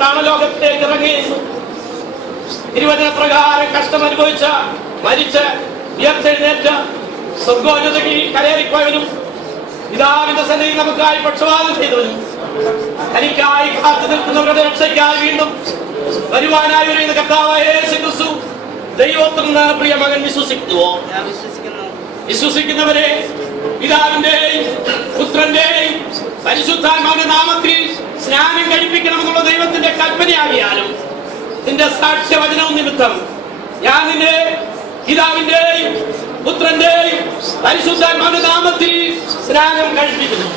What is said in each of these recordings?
താണലോകത്തേക്ക് ഇറങ്ങി തിരുവചനപ്രകാരം കഷ്ടമനുഭവിച്ച മരിച്ച് ഉയർത്തെഴുന്നേറ്റ സ്വർഗോന്നതയിൽ കരേറിപ്പോയവനും പിതാവിന്റെ സന്നിധിയിൽ നമുക്കായി പക്ഷപാതം ചെയ്തവനും തനിക്കായി കാത്തു നിൽക്കുന്നവരുടെ രക്ഷയ്ക്കായി വീണ്ടും വരുവാനായി വരുന്ന കർത്താവായ യേശു ക്രിസ്തു ദൈവത്തിന്റെ പ്രിയ മകൻ വിശ്വസിക്കുന്നുവോ? വിശ്വസിക്കുന്നവരെ പിതാവിന്റെയും പുത്രന്റെയും പരിശുദ്ധാത്മാവിന്റെ നാമത്തിൽ സ്നാനം കഴിപ്പിക്കണമെന്നുള്ള ദൈവത്തിന്റെ കൽപ്പനയാകിയാലും നിന്റെ സാക്ഷ്യവചനവും നിമിത്തം ഞാൻ നിന്നെ പിതാവിന്റെയും പുത്രന്റെയും പരിശുദ്ധാത്മാവിന്റെ നാമത്തിൽ സ്നാനം കഴിപ്പിക്കുന്നു.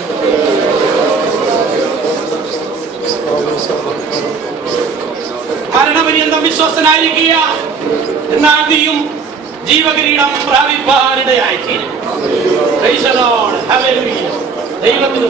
മരണപര്യന്തം വിശ്വസ്തനായിരിക്കുക, എന്നാൽ നീയും ജീവകിരീടം പ്രാപിപ്പാനിടയായിത്തീരും. ദൈവത്തിന്